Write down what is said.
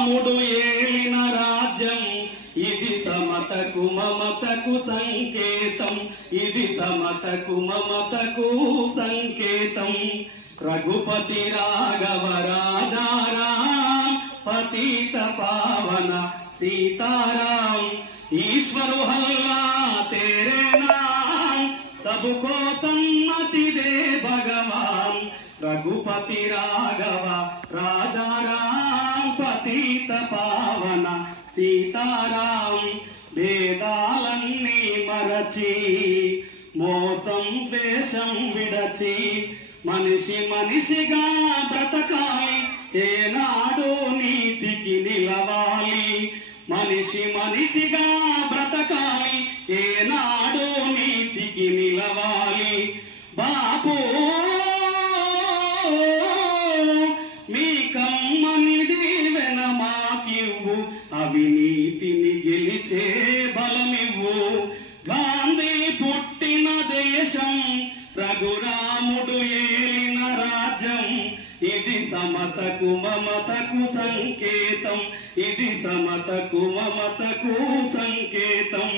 రాముడు ఏలిన రాజ్యం. ఇది సమతకు మమతకు సంకేతం. ఇది సమతకు మమతకు సంకేతం. రఘుపతి రాఘవ రాజారా పతిత పావన సీతారాం. ఈశ్వరు హల్లా తేరే నాం సబుకో సమ్మతి దే భగవాన్. రఘుపతి రాఘవ రా పతిత పావన సీతారాం భేదాలన్నీ మరచి మోసం ద్వేషం విడచి మనిషి మనిషిగా బ్రతకాలి. ఏనాడు నీతికి నిలవాలి. మనిషి మనిషిగా బ్రతకాలి. ఏనాడు నీతికి నిలవాలి. బాపు మాకివ్వు అవినీతిని గెలిచే బలమివ్వు. గాంధీ పుట్టిన దేశం రఘురాముడు ఏలిన రాజ్యం. ఇది సమతకు మమతకు సంకేతం. ఇది సమతకు మమతకు సంకేతం.